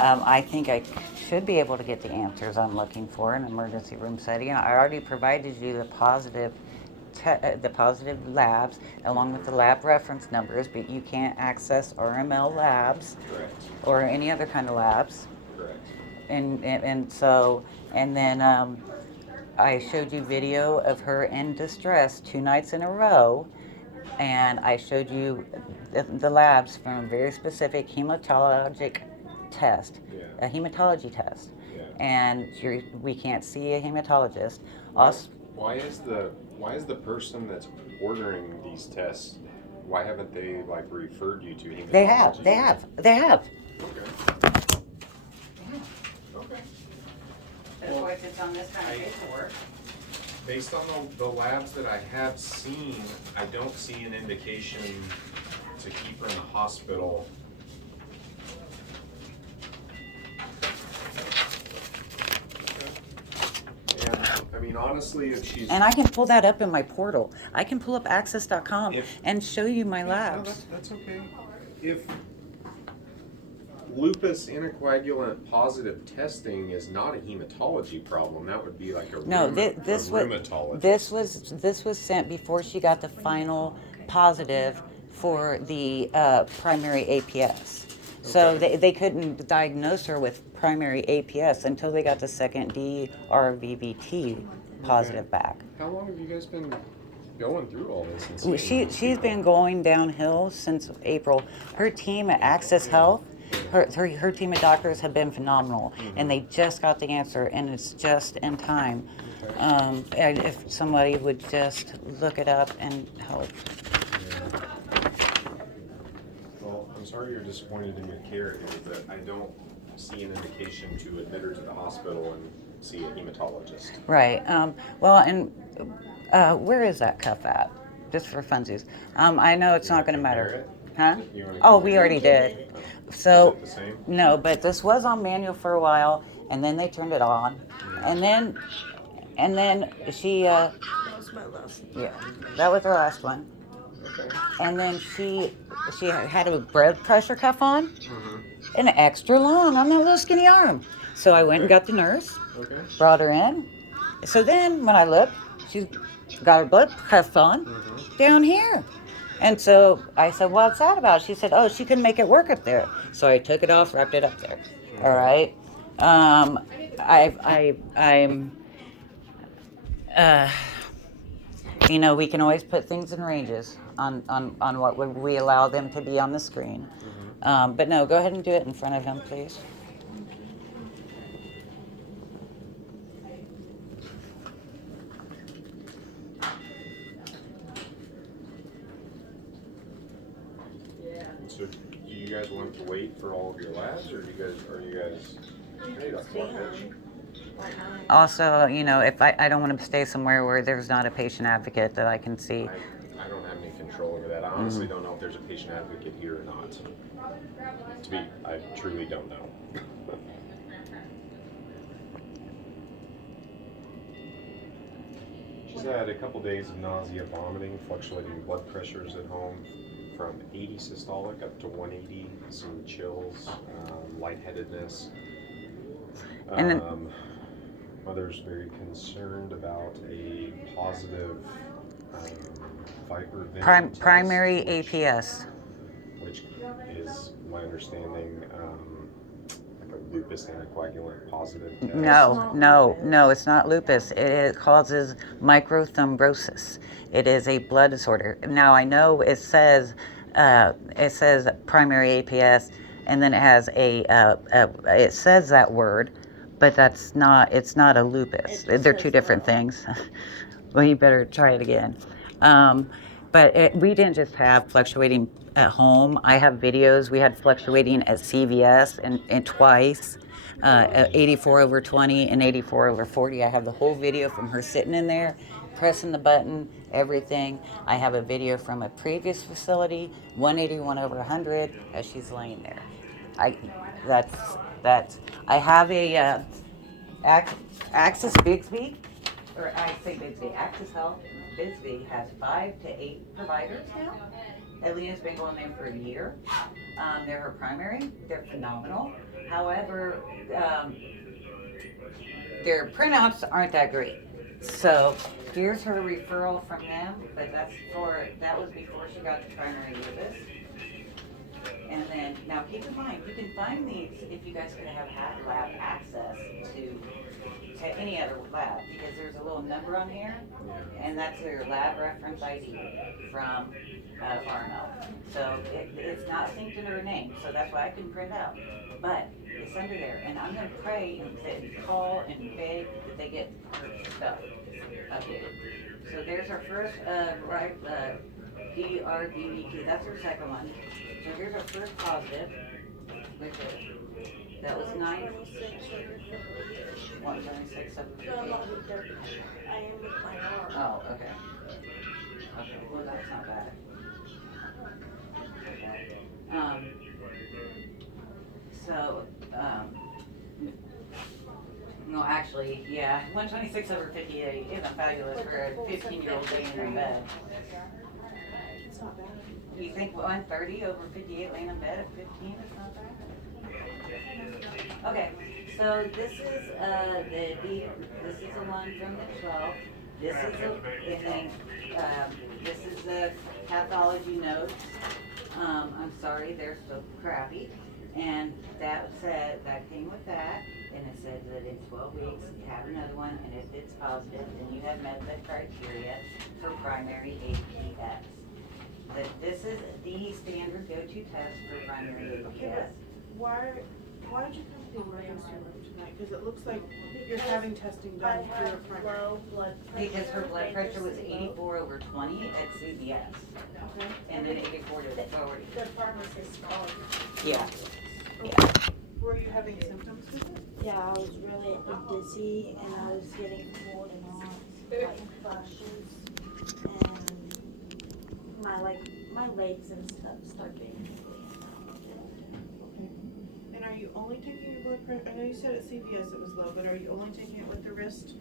I think I should be able to get the answers I'm looking for in an emergency room setting. I already provided you the positive labs along with the lab reference numbers, but you can't access RML labs Correct. or any other kind of labs. Correct. And so, and then I showed you video of her in distress 2 nights in a row, and I showed you the labs from a very specific hematologic test, Yeah. a hematology test, Yeah. and we can't see a hematologist. Why is the person that's ordering these tests? Why haven't they like referred you to hematology? They have. Okay. Okay. Otherwise, it's on this kind of paperwork. Based on the labs that I have seen, I don't see an indication to keep her in the hospital. And I mean, honestly, if she's... And I can pull that up in my portal. I can pull up access.com If- and show you my No, labs. that's okay. If lupus anticoagulant positive testing is not a hematology problem, that would be like a No, rheumatologist. this was sent before she got the final positive for the primary APS. So Okay. they couldn't diagnose her with primary APS until they got the second DRVBT positive Okay. back. How long have you guys been going through all this and seeing these She's people? been going downhill since April. Her team at Access Health, her team of doctors have been phenomenal, and they just got the answer, and it's just in time. Okay. And if somebody would just look it up and help. Well, I'm sorry you're disappointed in your care here, but I don't see an indication to admit her to the hospital and see a hematologist. Right. Well, and where is that cuff at? Just for funsies. I know it's You not wanna going to compare matter. it? Huh? You wanna Oh, we compare already it? did. Oh. So, Is it the same? no, but this was on manual for a while, and then they turned it on, and then she, That was my last one. yeah, that was her last one, Okay. and then she had a blood pressure cuff on, Mm-hmm. and extra long on that little skinny arm. So I went and Okay. got the nurse, Okay. brought her in. So then when I looked, she's got her blood cuff on Mm-hmm. down here. And so I said, "What's that about?" She said, "Oh, she couldn't make it work up there." So I took it off, wrapped it up there. All Okay. right. I'm. Uh, we can always put things in ranges on what we allow them to be on the screen. Mm-hmm. But no, go ahead and do it in front of him, please. So do you guys want to wait for all of your labs, or are you guys ready to pitch? Also, if I don't want to stay somewhere where there's not a patient advocate that I can see. I don't have any control over that. I honestly don't know if there's a patient advocate here or not. I truly don't know. She's had a couple days of nausea, vomiting, fluctuating blood pressures at home from 80 systolic up to 180, some chills, lightheadedness. And then, Mother's very concerned about a positive Viper vision test, primary APS. which is my understanding like a lupus anticoagulant positive test. No, it's not lupus. It causes microthrombosis. It is a blood disorder. Now I know it says primary APS, and then it has it says that word, but it's not a lupus. They're two different things. Well, you better try it again. But we didn't just have fluctuating at home. I have videos. We had fluctuating at CVS and twice, 84/20 and 84/40. I have the whole video from her sitting in there, pressing the button, everything. I have a video from a previous facility, 181/100, as she's laying there. I that's I have a Access Bigsby, or I say Bigsby, Access Health. Bigsby has 5 to 8 providers now. Alina's been going there for a year. They're her primary. They're phenomenal. However, their printouts aren't that great. So here's her referral from them, but that was before she got the primary lupus. And then, now keep in mind, you can find these if you guys could have had lab access to any other lab, because there's a little number on here, and that's their lab reference ID from RML. So it's not synced into her name, so that's why I couldn't print out. But it's under there, and I'm gonna pray and call and beg that they get her stuff updated. So there's our first DRDBQ. That's her second one. So here's our first positive, which is that was 126 of No, I'm not with them. I am with my arm. Oh, okay. Okay, well, that's not bad. Okay. No, actually, yeah, 126 over 58 isn't fabulous for a 15-year-old laying in bed. It's not bad. You think 130 over 58 laying in bed at 15 is not bad? Okay, so this is this is the one from the 12. This is the pathology notes. I'm sorry, they're so crappy. And that came with that, and it said that in 12 weeks, you have another one, and if it's positive, then you have met the criteria for primary APS. That this is the standard go-to test for primary APS. Why did you come to the emergency room tonight? Because it looks like you're having testing I done for your have primary. low blood pressure. Because her blood They pressure was just 84 over 20 at CVS, Okay. and then 84 to 40. The pharmacist called. Yeah. Were you having symptoms with it? Yeah, I was really dizzy and I was getting cold and hot, like flashes, and my legs and stuff start getting And are you only taking your blood pressure? I know you said at CVS it was low, but are you only taking it with the wrist